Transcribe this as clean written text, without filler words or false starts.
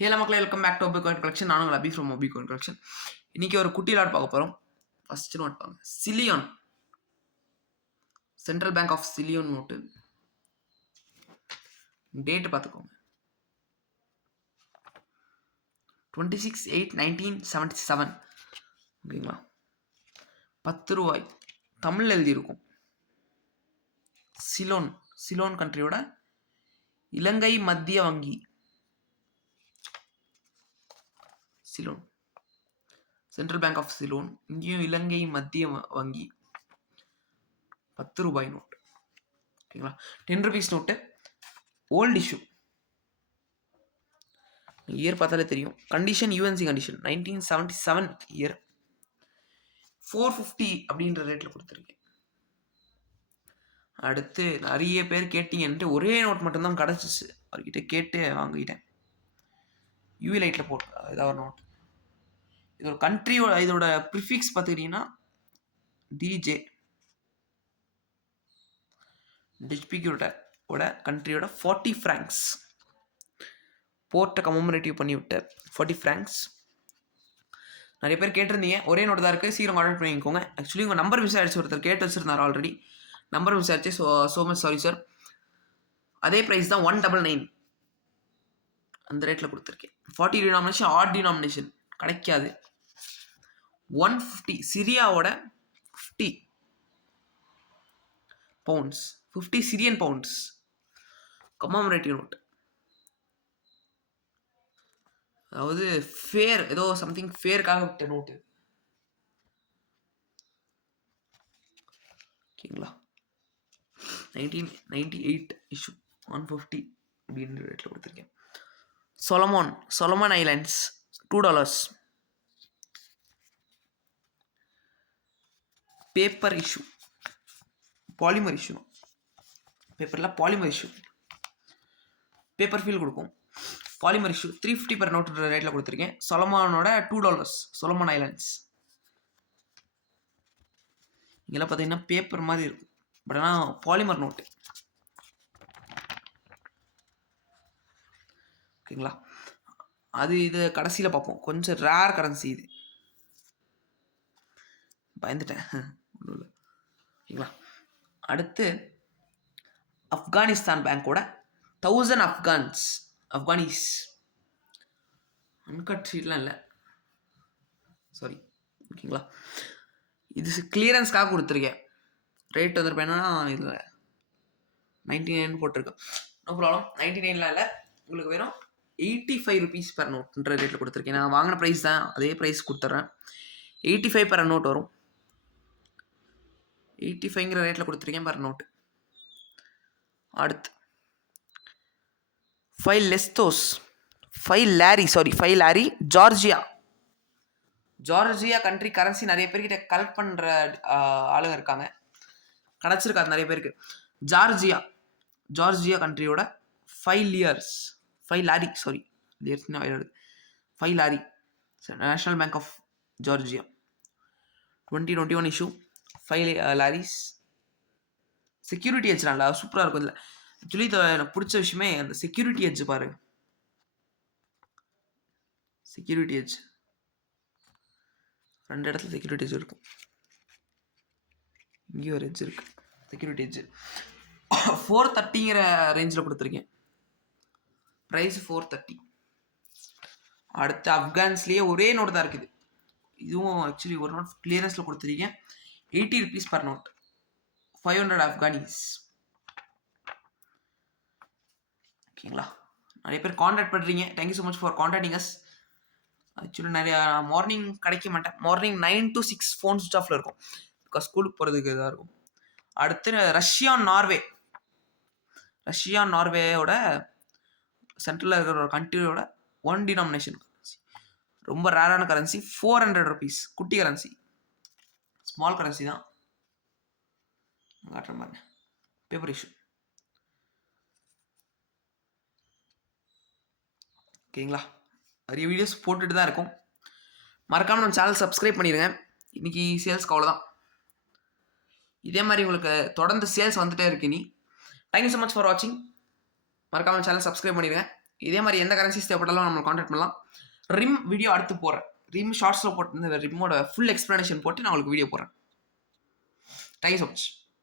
ஹேல மக்களே, welcome back to OB coin collection. நானும் Abi from OB coin collection. இன்னைக்கு ஒரு குட்டி லாட் பார்க்க போகிறோம். ஃபர்ஸ்ட் நோட் பாருங்க, Ceylon, central bank of Ceylon note. Date பார்த்துக்கோங்க, 26/8/1977. ஓகேங்களா? 10 ரூபாய் தமிழ் எழுதியிருக்கும். சிலோன் கண்ட்ரியோட இலங்கை மத்திய வங்கி. Ceylon, central bank of Ceylon. இங்கேயும் இலங்கை மத்திய வங்கி. 10 ரூபாய் நோட்டு. ஓகேங்களா? 10 rupees note. Old issue. Year பார்த்தாலே தெரியும். Condition UNC condition 1977 year. 450 அப்படின்ற ரேட்டில் கொடுத்துருக்கேன். அடுத்து நிறைய பேர் கேட்டீங்கன்ட்டு ஒரே நோட் மட்டும்தான் கிடச்சிச்சு. அவர்கிட்ட கேட்டு வாங்கிட்டேன். யூவி லைட்டில் போட்டு ஏதாவது ஒரு நோட். இதோட கண்ட்ரியோட இதோட ப்ரிஃபிக்ஸ் பார்த்துக்கிட்டிங்கன்னா டிஜே. டிஜ்பிக்யூரோட கண்ட்ரியோட 40 francs. போர்ட்டை கமமரேட்டிவ் பண்ணி விட்ட 40 francs. நிறைய பேர் கேட்டிருந்தீங்க. ஒரே நோட் தான் இருக்குது, சீக்கிரம் கான்டாக்ட் பண்ணிக்கோங்க. ஆக்சுவலி உங்கள் நம்பர் மிஸ் ஆகிடுச்சு. ஒருத்தர் கேட்டு வச்சுருந்தார் ஆல்ரெடி. நம்பர் மிஸ் ஆகிடுச்சு. So much sorry sir. அதே ப்ரைஸ் தான் 199 அந்த ரேட்டில் கொடுத்துருக்கேன். 40 டினாமினேஷன், ஆட் டினாமினேஷன் கிடைக்காது. 150 சிரியாவோட 50 pounds, 50 Syrian pounds commemorative note. அதாவது ஃபேர், ஏதோ சம்திங் ஃபேருக்காக விட்ட நோட்டு. ஓகேங்களா? 1998 இஷ்யூ 150 அப்படின்ற ரேட்டில் கொடுத்துருக்கேன். Solomon Islands $2. Paper issue, polymer issue. பேப்பரில் பாலிமர் இஷ்யூ, பேப்பர் ஃபீல் கொடுக்கும். பாலிமர் இஷ்யூ 350 per நோட்டுன்ற ரேட்டில் கொடுத்துருக்கேன். சொலமானோட $2. Solomon Islands. இங்கெல்லாம் பார்த்தீங்கன்னா பேப்பர் மாதிரி இருக்கும், பட் ஆனால் பாலிமர் நோட்டு. ஓகேங்களா? இது கடைசியில் பார்ப்போம். கொஞ்சம் ரேர் கரன்சி இது. பயந்துட்டேன். ஒன்றும் இல்லை. ஓகேங்களா? அடுத்து ஆப்கானிஸ்தான் பேங்கோட 1000 அஃப்கானிஸ். அன்கட் ஷீட்லாம் இல்லை, சாரி. ஓகேங்களா? இது கிளியரன்ஸ்க்காக கொடுத்துருக்கேன். ரேட் வந்துருப்பேன்னா இதில் 99 போட்டிருக்கேன். No problem. 99லாம் இல்லை, உங்களுக்கு வேணும் 85 rupees per நோட்ன்ற ரேட்டில் கொடுத்துருக்கேன். நான் வாங்கின ப்ரைஸ் தான், அதே ப்ரைஸ் கொடுத்துட்றேன். 85 per நோட் வரும். 85ங்கிற ரேட்டில் கொடுத்துருக்கேன் per நோட்டு. அடுத்து 5 லெஸ்டோஸ், 5 லாரி ஜார்ஜியா கண்ட்ரி கரன்சி. நிறைய பேர்கிட்ட கலெக்ட் பண்ணுற ஆளுங்க இருக்காங்க, கிடச்சிருக்காது நிறைய பேருக்கு. ஜார்ஜியா கண்ட்ரியோட 5 லாரி, சாரி லியர்ஸ்னா 5 lari. National bank of Georgia 2021 issue. 5 laris. Security edge நல்லா சூப்பராக இருக்கும். இதில் ஆக்சுவலி எனக்கு பிடிச்ச விஷயமே அந்த செக்யூரிட்டி எட்ஜ் பாரு. செக்யூரிட்டி எட்ஜ் 2 இடத்துல செக்யூரிட்டி எட்ஜ் இருக்கும். இங்கேயும் ஒரு எட்ஜ் இருக்குது. செக்யூரிட்டி எட்ஜ் 430ங்கிற ரேஞ்சில் கொடுத்துருக்கேன். ப்ரைஸ் 430. அடுத்து ஆப்கான்ஸ்லேயே ஒரே நோட் தான் இருக்குது. இதுவும் ஆக்சுவலி ஒரு நோட் கிளியரன்ஸில் கொடுத்துருக்கேன். 80 rupees per நோட். 500 அஃப்கானிஸ். ஓகேங்களா? நிறைய பேர் காண்டாக்ட் பண்ணுறீங்க. Thank you so much for contacting us. Actually நிறையா மார்னிங் கிடைக்க மாட்டேன். மார்னிங் 9 to 6 ஃபோன் ஸ்விட்ச் ஆஃபில் இருக்கும், பிகாஸ் ஸ்கூலுக்கு போகிறதுக்கு இதாக இருக்கும். அடுத்து ரஷ்யா நார்வேயோட சென்ட்ரலில் இருக்கிற ஒரு கண்ட்ரியோட 1 டினாமினேஷன் கரன்சி. ரொம்ப ரேரான கரன்சி. 400 rupees. குட்டி கரன்சி, ஸ்மால் கரன்சி தான். காட்டுற மாதிரி பேப்பர் இஷ்யூ. ஓகேங்களா? நிறைய வீடியோஸ் போட்டுட்டு தான் இருக்கும். மறக்காமல் நம்ம சேனல் சப்ஸ்கிரைப் பண்ணிடுங்க. இன்றைக்கி சேல்ஸ்க்கு அவ்வளோதான். இதே மாதிரி உங்களுக்கு தொடர்ந்து சேல்ஸ் வந்துகிட்டே இருக்கு. தேங்க்யூ ஸோ மச் ஃபார் வாட்சிங். மறக்காமல் சேனல் சப்ஸ்கிரைப் பண்ணிடுங்க. இதே மாதிரி எந்த கரன்சிஸ் தேவைப்பட்டாலும் நம்ம கான்டாக்ட் பண்ணலாம். ரிம் வீடியோ அடுத்து போடுறேன். ரிம் ஷார்ட்ஸில் போட்டு இந்த ரிம்மோட ஃபுல் எக்ஸ்ப்ளனேஷன் போட்டு நான் உங்களுக்கு வீடியோ போடுறேன். Thank you so much.